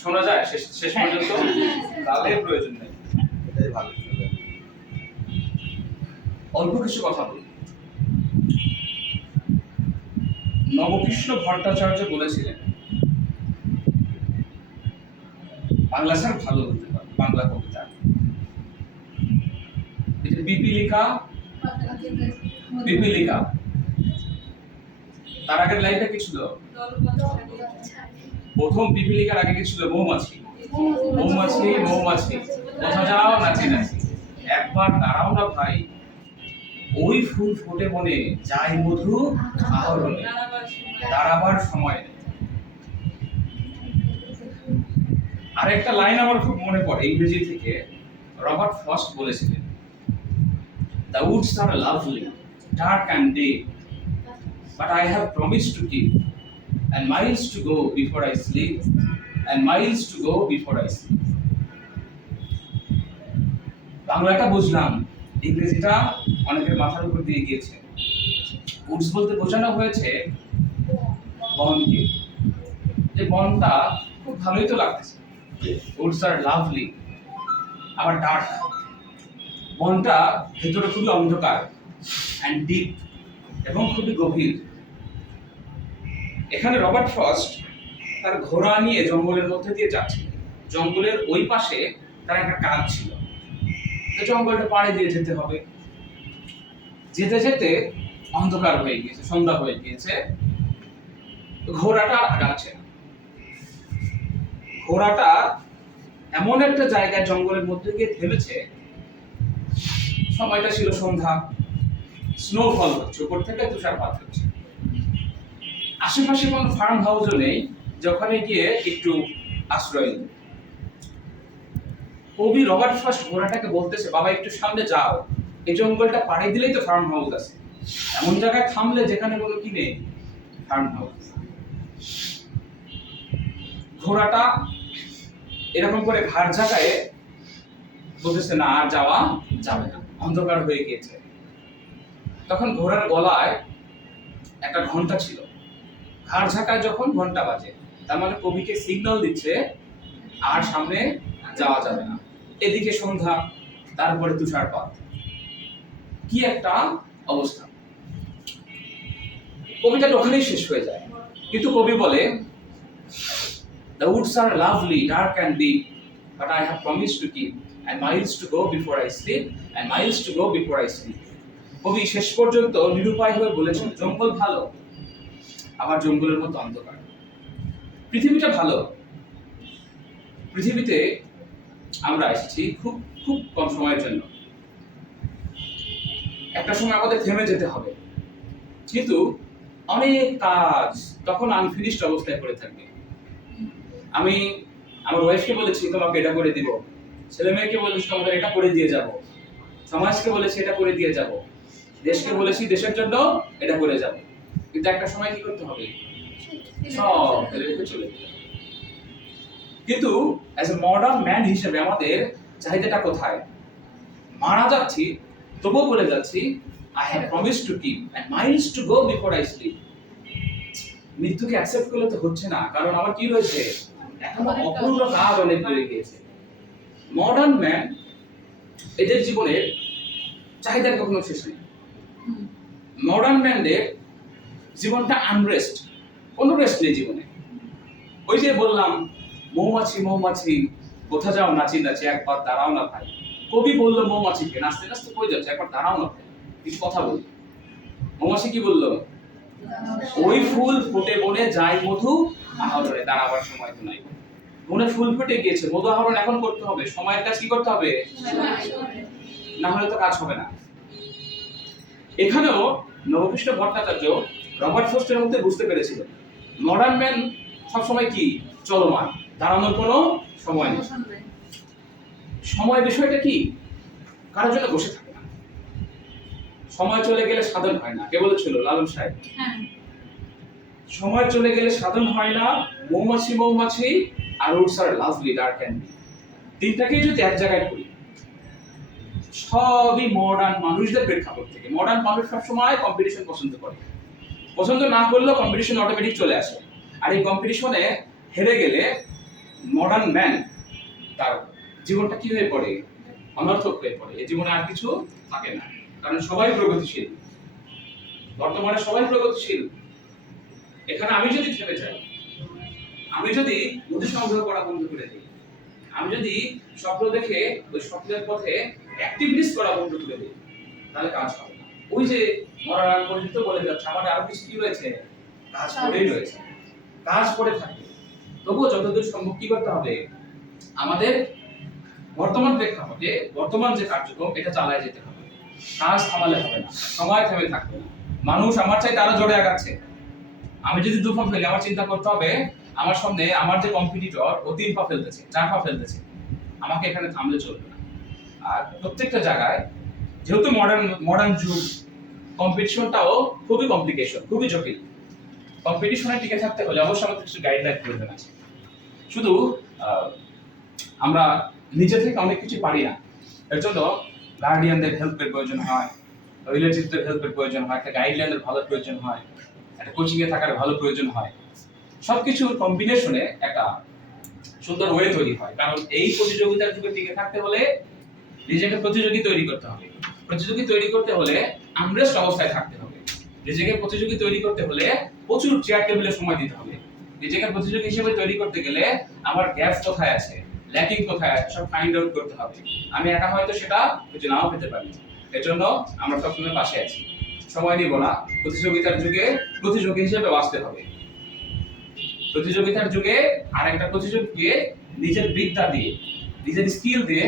শোনা যায় শেষ শেষ পর্যন্ত? তাহলে প্রয়োজন নেই, এটাই ভালো। অল্প কিছু কথা বলি। নবকৃষ্ণ ভট্টাচার্য বলেছিলেন বাংলা স্যার ভালো বলতে পারে, বাংলা কবিতা। এটা পিপীলিকা, পিপীলিকা। তার আগের লাইনটা কি ছিল? প্রথম পিপীলিকার আগে কি ছিল? মৌমাছি। মৌমাছি মৌমাছি কোথা যাও নাচি নাচি, একবার দাঁড়াও না ভাই, ওই ফুল ফোটে মনে যাই মধু আহরণে, দাঁড়াবার সময় নেই। আর একটা লাইন আমার খুব মনে পড়ে ইংরেজি থেকে, রবার্ট ফ্রস্ট বলেছিলেন, The woods are lovely, dark and deep, but I have promised to keep, and miles to go before I sleep, and miles to go before I sleep. বাংলাটা বুঝলাম, ইংরেজিটা অনেকের মাথার উপর দিয়ে গিয়েছে। উডস বলতে বোঝানো হয়েছে বনকে, যে বনটা খুব ভালোই তো লাগতেছে, উডস আর লাভলি, আবার ডার্ক, বনটা ভেতরে খুবই অন্ধকার, অ্যান্ড ডিপ, এবং খুবই গভীর। এখানে রবার্ট ফ্রস্ট তার ঘোড়া নিয়ে জঙ্গলের মধ্যে দিয়ে যাচ্ছে, জঙ্গলের ওই পাশে তার একটা কাজ ছিল, জঙ্গলটা পাড়ে দিয়ে যেতে হবে। যেতে যেতে অন্ধকার হয়ে গিয়েছে, সন্ধ্যা হয়ে গিয়েছে, ঘোড়াটা আর আগাচ্ছে না। ঘোড়াটা এমন একটা জায়গায় জঙ্গলের মধ্যে গিয়ে থেমেছে, সময়টা ছিল সন্ধ্যা, স্নোফল হচ্ছে, উপর থেকে তুষারপাত হচ্ছে, আশেপাশে কোনো ফার্ম হাউসও নেই যে ওখানে গিয়ে একটু আশ্রয় নেবে। কবি রবার্ট ফ্রস্ট ঘোড়াটাকে বলতেছে, বাবা একটু সামনে যাও, এই জঙ্গলটা পাড়ি দিলেই তো ফার্ম হাউস আছে, এমন জায়গায় থামলে যেখানে কোনো কি নেই, ফার্ম হাউস। ঘোড়াটা এরকম করে ঘাড় ঝাঁকায় বলতেছে, না আর যাওয়া যাবে না, অন্ধকার হয়ে গিয়েছে। তখন ঘোড়ার গলায় একটা ঘন্টা ছিল, ঘাড় ঝাঁকায় যখন ঘন্টা বাজে, তার মানে কবিকে সিগন্যাল দিচ্ছে আর সামনে যাওয়া যাবে না। এদিকে সন্ধ্যা, তারপরে তুষারপাত, কি একটা অবস্থা। কবিতাটা ওখানেই শেষ হয়ে যায়, কিন্তু কবি বলে, The woods are lovely, dark and deep, but I have promised to keep, and miles to go before I sleep, and miles to go before I sleep. কবি শেষ পর্যন্ত নিরুপায় হয়ে বলেছেন, জঙ্গল ভালো, আবার জঙ্গলের মতো অন্ধকার। পৃথিবীটা ভালো, পৃথিবীতে আমরা এসেছি খুব খুব কম সময়ের জন্য, একটা সময় আমাদের থেমে যেতে হবে, কিন্তু অনেক কাজ তখন আনফিনিশড অবস্থায় পড়ে থাকবে। আমি আমার ওয়াইফকে বলেছি তোমাকে এটা করে দিব, ছেলে মেয়েকে বলেছি তোমাদের এটা করে দিয়ে যাব, সমাজকে বলেছি এটা করে দিয়ে যাব, দেশকে বলেছি দেশের জন্য এটা করে যাব, কিন্তু একটা সময় কি করতে হবে, সব ফেলে রেখে চলে যেতে হবে। কিন্তু অ্যাজ এ মডার্ন ম্যান হিসেবে আমাদের চাহিদাটা কোথায়? মারা যাচ্ছি তবুও বলে যাচ্ছি, I have promise to keep and miles to go before I sleep. মৃত্যুকে অ্যাকসেপ্ট করলে তো হচ্ছে না, কারণ আমার কি রয়েছে, এখনো অপূর্ণ কাজ অনেক রয়ে গিয়েছে। মডার্ন ম্যান, এদের জীবনের চাহিদার কখনো শেষ নেই। মডার্ন ম্যানদের জীবনটা আনরেস্ট, কোনো রেস্ট নেই জীবনে। ওই যে বললাম, মৌমাছি মৌমাছি কোথা যাও নাচি নাচি, একবার দাঁড়াও না ভাই। কবি বললো মৌমাছিকে, নাচতে নাচতে কই যাচ্ছে, একবার দাঁড়াও না ভাই, কিছু কথা বলি। মৌমাছি কি বললো, ওই ফুল ফুটে বনে যাই মধু আহরণে, দাঁড়াবার সময় তো নাই। বনে ফুল ফুটে গিয়েছে, মধু আহরণ এখন করতে হবে, সময়ের কাজ কি করতে হবে, না হলে তো কাজ হবে না। এখানেও নবকৃষ্ণ ভট্টাচার্য রবার্ট ফ্রস্টের মধ্যে বুঝতে পেরেছিল, মডার্ন ম্যান সবসময় কি চলমান, দাঁড়ানোর কোনো সময় নেই। সময় বিষয়টা কি, কারোর জন্য বসে থাকে না, সময় চলে গেলে সাধন হয় না, কে বলেছিল, লালন সাহেব। সময় চলে গেলে সাধন হয় না, মৌমাছি মৌমাছি আর woods are lovely, dark and deep, তিনটাকেই যদি এক জায়গায় করি, সবই মডার্ন মানুষদের প্রেক্ষাপট থেকে। মডার্ন মানুষ সবসময় কম্পিটিশন পছন্দ করে, পছন্দ না করলেও কম্পিটিশন অটোমেটিক চলে আসে। আর এই কম্পিটিশনে হেরে গেলে মডার্ন ম্যান তার জীবনটা কি হয়ে পড়ে, অনর্থক হয়ে পড়ে। এই জীবনে আর কিছু থাকে না, কারণ সবাই প্রগতিশীল, বর্তমানে সবাই প্রগতিশীল। এখানে আমি যদি থেমে যাই, আমি যদি বুদ্ধি সংগ্রহ করা বন্ধ করে দিই, আমি যদি স্বপ্ন দেখে ওই স্বপ্নের পথে অ্যাক্টিভিটিস করা বন্ধ করে দিই, তাহলে কাজ হবে না। ওই যে মরার পরিচিত বলে যাচ্ছে, আমাদের আরো কিছু কি রয়েছে, কাজ পড়েই রয়েছে, কাজ পড়ে থাকে। তবুও যতদূর সম্ভব কি করতে হবে, আমাদের বর্তমান প্রেক্ষাপটে বর্তমান যে কার্যক্রম এটা চালায় যেতে হবে, কাজ থামালে হবে না, সময় থেমে থাকবে না। মানুষ আমার চাইতে আরো জোরে আগাচ্ছে, আমি যদি 2 পা ফেলি, আমার চিন্তা করতে হবে আমার সামনে আমার যে কম্পিটিটর ও 3 পা ফেলতেছে, 4 পা ফেলতেছে, আমাকে এখানে থামলে চলবে না। আর প্রত্যেকটা জায়গায় যেহেতু মডার্ন যুগ, কম্পিটিশনটাও খুবই কমপ্লিকেশন, খুবই জটিল। কম্পিটিশনে টিকে থাকতে হলে অবশ্যই আমাদের কিছু গাইডলাইন প্রয়োজন আছে। শুধু আমরা নিজে থেকে অনেক কিছু পারি না, এর জন্য গার্ডিয়ানদের হেল্পের প্রয়োজন হয়, রিলেটিভদের হেল্পের প্রয়োজন হয়, একটা গাইডলাইনের ভালো প্রয়োজন হয়, একটা কোচিং এ থাকার ভালো প্রয়োজন হয়। সবকিছুর কম্বিনেশনে একটা সুন্দর ওয়ে তৈরি হয়। কারণ এই প্রতিযোগিতার যুগে টিকে থাকতে হলে নিজেকে প্রতিযোগী তৈরি করতে হবে। প্রতিযোগী তৈরি করতে হলে আনরেস্ট অবস্থায় থাকতে হবে। নিজেকে প্রতিযোগী তৈরি করতে হলে প্রচুর চেয়ার টেবিলে সময় দিতে হবে। নিজেকে প্রতিযোগী হিসেবে তৈরি করতে গেলে আমার গ্যাপ কোথায় আছে, ল্যাকিং কোথায় আছে, সব ফাইন্ড আউট করতে হবে। আমি একা হয়তো সেটা কিছু নাও পেতে পারি, এর জন্য আমরা সবসময় পাশে আছি। সময় নিব না, প্রতিযোগিতার যুগে প্রতিযোগী হিসেবে বাঁচতে হবে। প্রতিযোগিতার যুগে আরেকটা প্রতিযোগীকে নিজের বিদ্যা দিয়ে, নিজের স্কিল দিয়ে